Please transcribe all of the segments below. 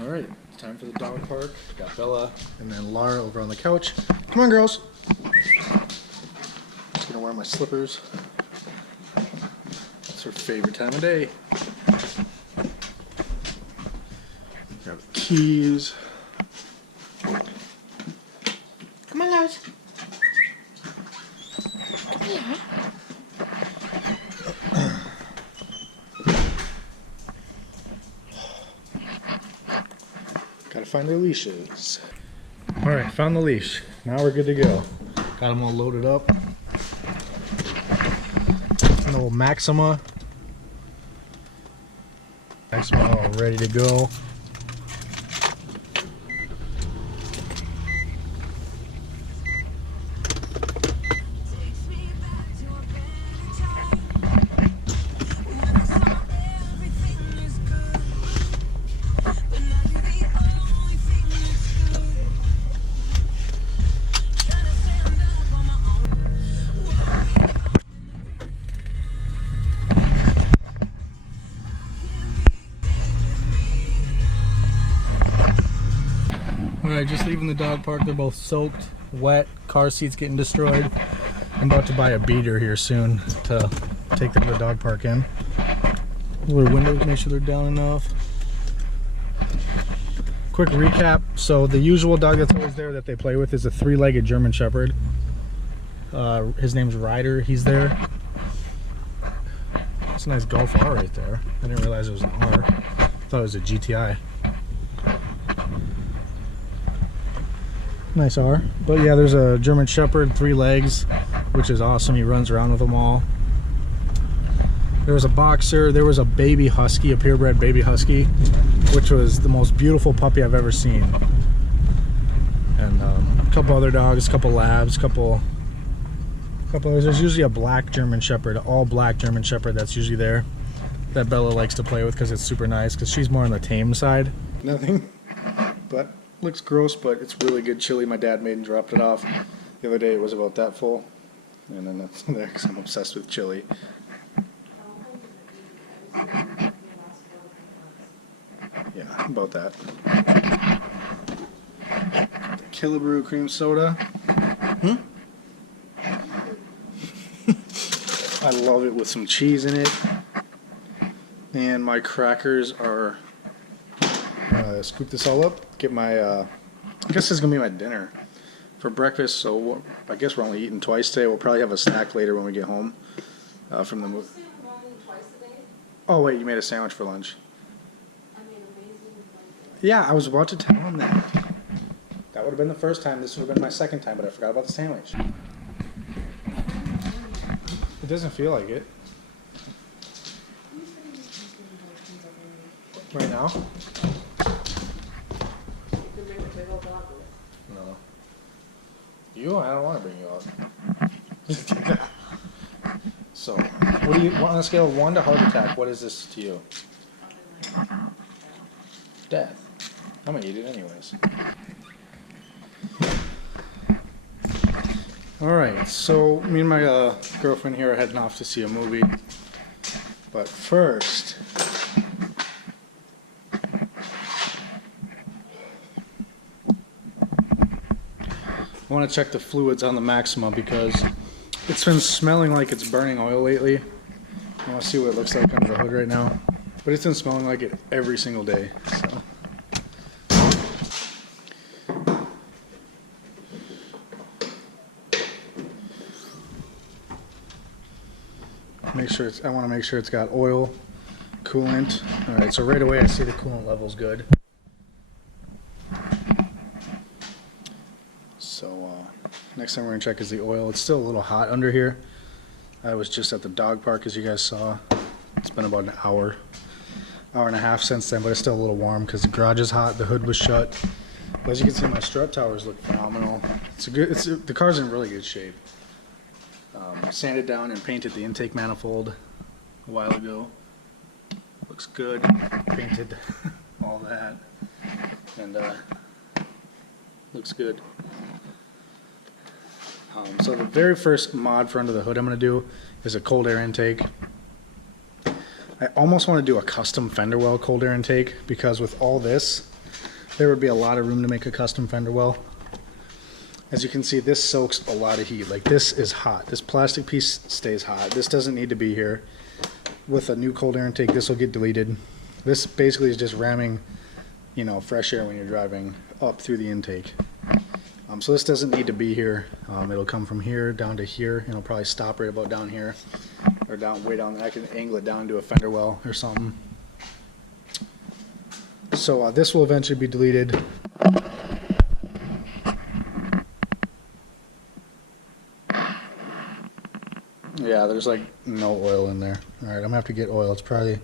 Alright, it's time for the dog park. Got Bella and then Lara over on the couch. Come on, girls. Just gonna wear my slippers. It's her favorite time of day. Grab the keys. Come on, Lars. Come here. Gotta find their leashes. Alright, found the leash. Now we're good to go. Got them all loaded up. An old Maxima. Maxima all ready to go. Alright, just leaving the dog park. They're both soaked, wet, car seats getting destroyed. I'm about to buy a beater here soon to take them to the dog park in. Little windows, make sure they're down enough. Quick recap. So the usual dog that's always there that they play with is a three-legged German Shepherd. His name's Ryder. He's there. It's a nice Golf R right there. I didn't realize it was an R. I thought it was a GTI. Nice R. But yeah, there's a German Shepherd, 3 legs, which is awesome. He runs around with them all. There was a boxer. There was a baby husky, a purebred baby husky, which was the most beautiful puppy I've ever seen. And a couple other dogs, a couple labs, a couple others. There's usually a black German Shepherd, all black German Shepherd that's usually there, that Bella likes to play with because it's super nice, because she's more on the tame side. Nothing, but looks gross, but it's really good chili my dad made and dropped it off. The other day it was about that full. And then that's there because I'm obsessed with chili. Yeah, about that. Killabrew cream soda. I love it with some cheese in it. And my crackers are... scoop this all up. Get my... I guess this is going to be my dinner for breakfast. So I guess we're only eating twice today. We'll probably have a snack later when we get home from the movie. Oh wait, you made a sandwich for lunch. Yeah, I was about to tell him that. That would have been the first time. This would have been my second time, but I forgot about the sandwich. It doesn't feel like it. Right now? No. You? I don't want to bring you up. So, what do you, on a scale of 1 to heart attack, what is this to you? Death. I'm gonna eat it anyways. Alright, so me and my girlfriend here are heading off to see a movie. But first, I want to check the fluids on the Maxima because it's been smelling like it's burning oil lately. I want to see what it looks like under the hood right now. But it's been smelling like it every single day. So. I want to make sure it's got oil, coolant. Alright, so right away I see the coolant level's good. So next thing we're going to check is the oil. It's still a little hot under here. I was just at the dog park, as you guys saw. It's been about an hour and a half since then, but it's still a little warm because the garage is hot, the hood was shut. But as you can see, my strut towers look phenomenal. The car's in really good shape. I sanded down and painted the intake manifold a while ago. Looks good. Painted all that, and looks good. So the very first mod for under the hood I'm going to do is a cold air intake. I almost want to do a custom fender well cold air intake because with all this, there would be a lot of room to make a custom fender well. As you can see, this soaks a lot of heat. Like, this is hot. This plastic piece stays hot. This doesn't need to be here. With a new cold air intake, this will get deleted. This basically is just ramming, you know, fresh air when you're driving up through the intake. So this doesn't need to be here. It'll come from here down to here, and it'll probably stop right about down here, or down way down there. I can angle it down to a fender well or something. So this will eventually be deleted. Yeah, there's like no oil in there. All right, I'm gonna have to get oil. It's probably,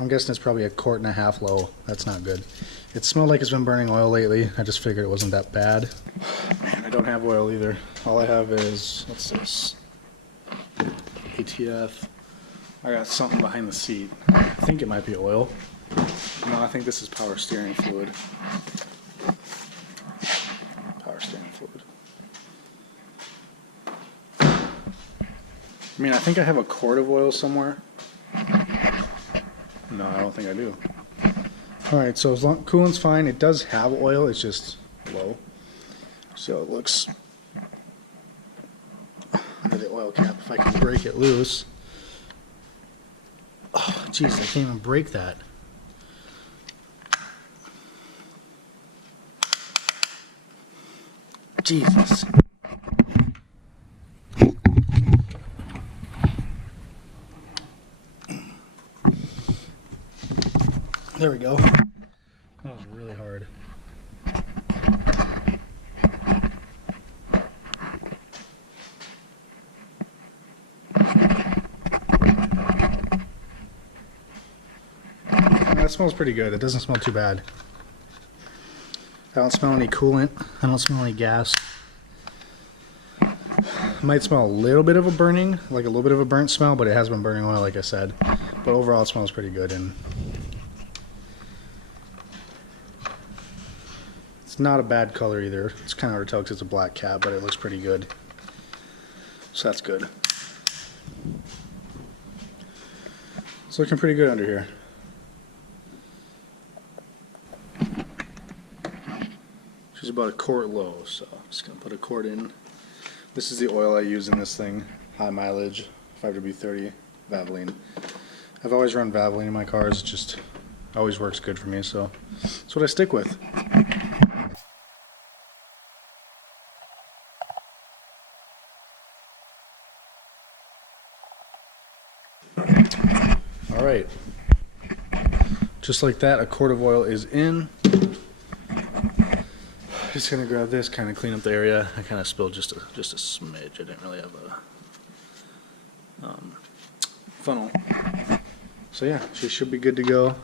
I'm guessing it's probably 1.5 quarts low. That's not good. It smelled like it's been burning oil lately. I just figured it wasn't that bad. Man, I don't have oil either. All I have is, what's this? ATF. I got something behind the seat. I think it might be oil. No, I think this is power steering fluid. Power steering fluid. I mean, I think I have 1 quart of oil somewhere. No, I don't think I do. Alright, so as long coolant's fine. It does have oil, it's just low. So it looks under the oil cap. If I can break it loose. Oh, jeez, I can't even break that. Jesus. There we go. That was really hard. That smells pretty good. It doesn't smell too bad. I don't smell any coolant. I don't smell any gas. It might smell a little bit of a burning, like a little bit of a burnt smell, but it has been burning oil, like I said. But overall, it smells pretty good, and it's not a bad color either. It's kind of hard to tell because it's a black cap, but it looks pretty good. So that's good. It's looking pretty good under here. She's about 1 quart low, so I'm just going to put 1 quart in. This is the oil I use in this thing. High mileage, 5W30, Valvoline. I've always run Valvoline in my cars. It just always works good for me, so that's what I stick with. Alright, just like that, 1 quart of oil is in. Just gonna grab this, kind of clean up the area. I kind of spilled just a smidge. I didn't really have a funnel. So yeah, she should be good to go.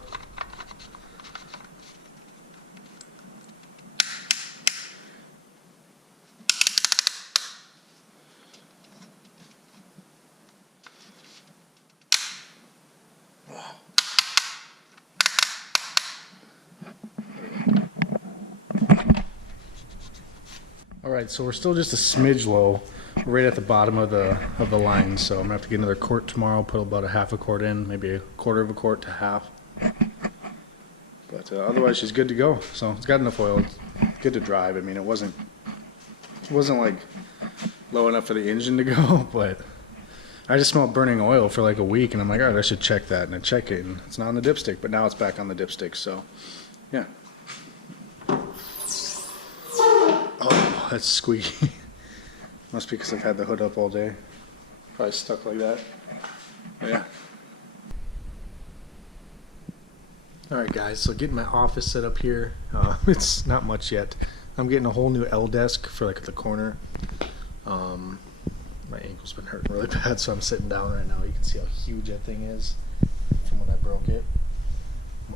Alright, so we're still just a smidge low, right at the bottom of the line, so I'm going to have to get another quart tomorrow, put about 1/2 quart in, maybe 1/4 quart to half. But otherwise she's good to go, so it's got enough oil, it's good to drive. I mean, it wasn't like low enough for the engine to go, but I just smelled burning oil for like a week, and I'm like, alright, I should check that, and I check it, and it's not on the dipstick, but now it's back on the dipstick, so yeah. Oh, that's squeaky. Must be because I've had the hood up all day. Probably stuck like that. But yeah. Alright guys, so getting my office set up here. It's not much yet. I'm getting a whole new L desk for like the corner. My ankle's been hurting really bad, so I'm sitting down right now. You can see how huge that thing is from when I broke it.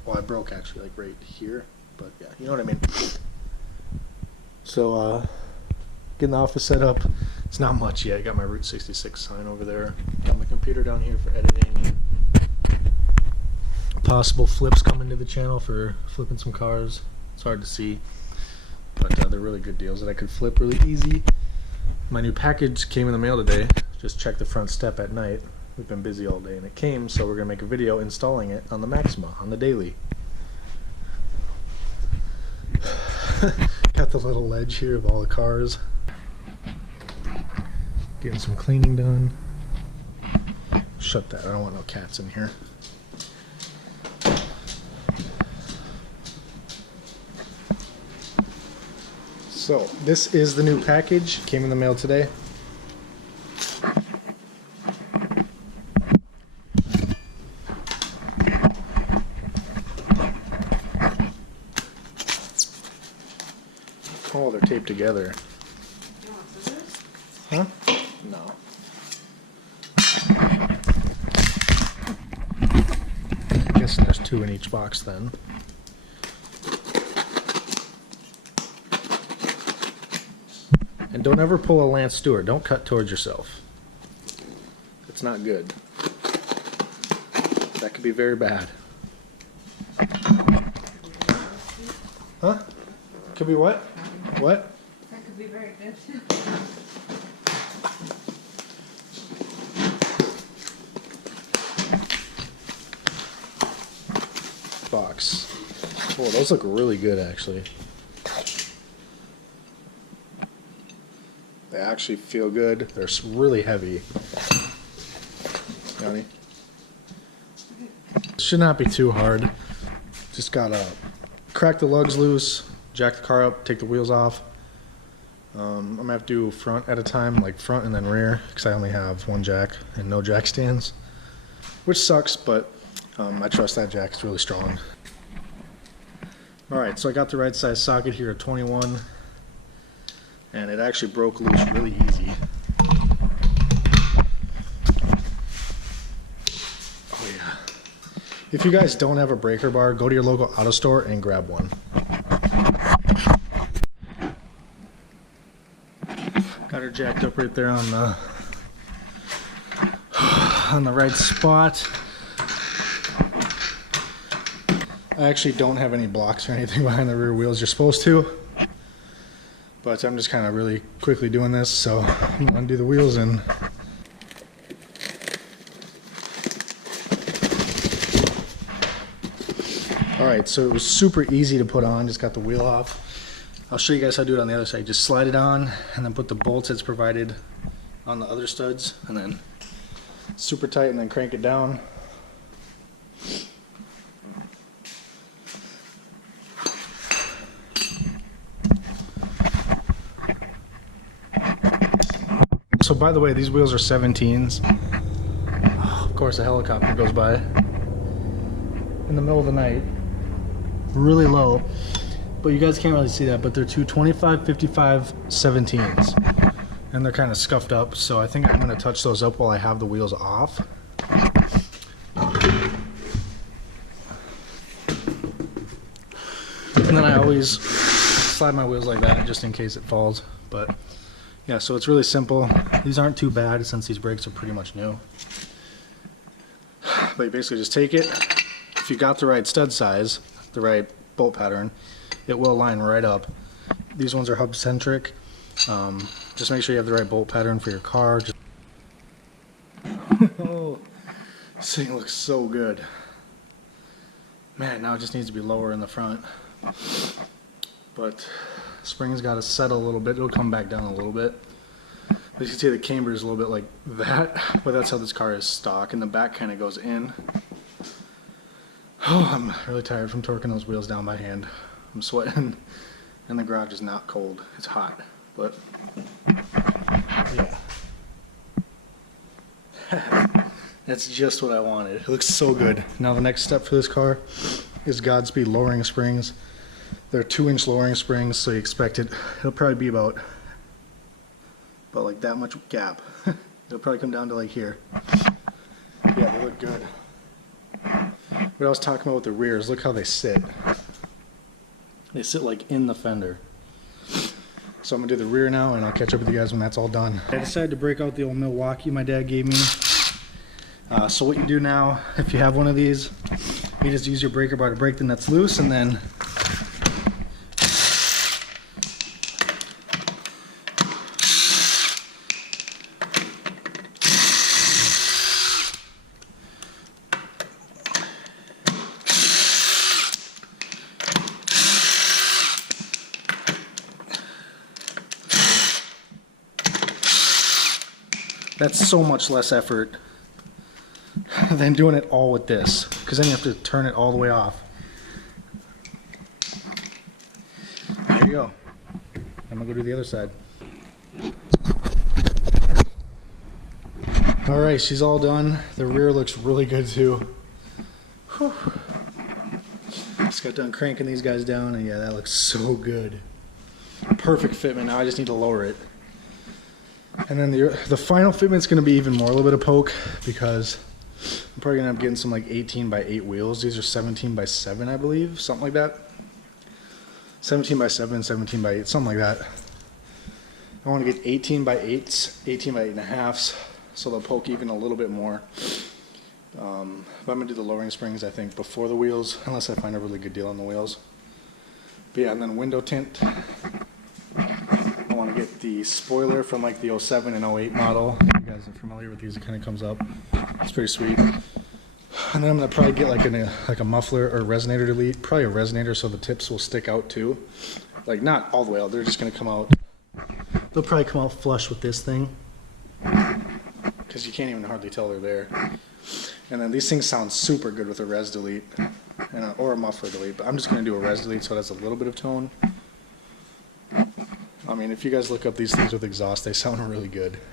Well, I broke actually like right here, but yeah, you know what I mean. So, getting the office set up. It's not much yet. I got my Route 66 sign over there. Got my computer down here for editing. Possible flips coming to the channel for flipping some cars. It's hard to see, but they're really good deals that I could flip really easy. My new package came in the mail today. Just checked the front step at night. We've been busy all day, and it came, so we're going to make a video installing it on the Maxima, on the daily. Got the little ledge here of all the cars. Getting some cleaning done. Shut that, I don't want no cats in here. So, this is the new package. Came in the mail today. Oh, they're taped together. Huh? No. I guess there's 2 in each box then. And don't ever pull a Lance Stewart. Don't cut towards yourself. It's not good. That could be very bad. Huh? Could be what? What? That could be very good. Box. Oh, those look really good actually. They actually feel good. They're really heavy. Johnny? Should not be too hard. Just gotta crack the lugs loose, jack the car up, take the wheels off. I'm gonna have to do front at a time, like front and then rear, because I only have 1 jack and no jack stands, which sucks, but I trust that jack. It's really strong. Alright, so I got the right size socket here at 21, and it actually broke loose really easy. Oh yeah. If you guys don't have a breaker bar, go to your local auto store and grab one. Got her jacked up right there on the right spot. I actually don't have any blocks or anything behind the rear wheels. You're supposed to, but I'm just kind of really quickly doing this, so I'm gonna undo the wheels and alright, so it was super easy to put on. Just got the wheel off. I'll show you guys how to do it on the other side. Just slide it on and then put the bolts that's provided on the other studs, and then super tight, and then crank it down. So by the way, these wheels are 17s. Of course, a helicopter goes by in the middle of the night, really low, but you guys can't really see that, but they're 225, 55, 17s, and they're kind of scuffed up, so I think I'm going to touch those up while I have the wheels off. And then I always slide my wheels like that just in case it falls. But yeah, so it's really simple. These aren't too bad since these brakes are pretty much new. But you basically just take it. If you got the right stud size, the right bolt pattern, it will line right up. These ones are hub centric. Just make sure you have the right bolt pattern for your car. Oh, this thing looks so good. Man, now it just needs to be lower in the front. But spring's got to settle a little bit. It'll come back down a little bit. As you can see, the camber is a little bit like that, but that's how this car is stock, and the back kind of goes in. Oh, I'm really tired from torquing those wheels down by hand. I'm sweating, and the garage is not cold. It's hot, but yeah. That's just what I wanted. It looks so good. Now the next step for this car is Godspeed lowering springs. They're 2-inch lowering springs, so you expect it'll probably be about like that much gap. It'll probably come down to like here. Yeah, they look good. What I was talking about with the rears, look how they sit. They sit like in the fender. So I'm gonna do the rear now, and I'll catch up with you guys when that's all done. I decided to break out the old Milwaukee my dad gave me. So what you do now, if you have one of these, you just use your breaker bar to break the nuts loose, and then That's so much less effort than doing it all with this, because then you have to turn it all the way off. There you go. I'm gonna go do the other side. All right, she's all done. The rear looks really good too. Whew. Just got done cranking these guys down, and yeah, that looks so good. Perfect fitment. Now I just need to lower it. And then the final fitment's going to be even more, a little bit of poke, because I'm probably going to end up getting some like 18 by 8 wheels. These are 17 by 7, I believe, something like that. 17 by 7, 17 by 8, something like that. I want to get 18 by 8s, 18 by 8.5s, so they'll poke even a little bit more. But I'm going to do the lowering springs, I think, before the wheels, unless I find a really good deal on the wheels. But yeah, and then window tint. I want to get the spoiler from like the 07 and 08 model. If you guys are familiar with these, it kind of comes up. It's pretty sweet. And then I'm going to probably get like a muffler or resonator delete. Probably a resonator so the tips will stick out too. Like not all the way out, they're just going to come out. They'll probably come out flush with this thing, because you can't even hardly tell they're there. And then these things sound super good with a res delete or a muffler delete, but I'm just going to do a res delete so it has a little bit of tone. I mean, if you guys look up these things with exhaust, they sound really good.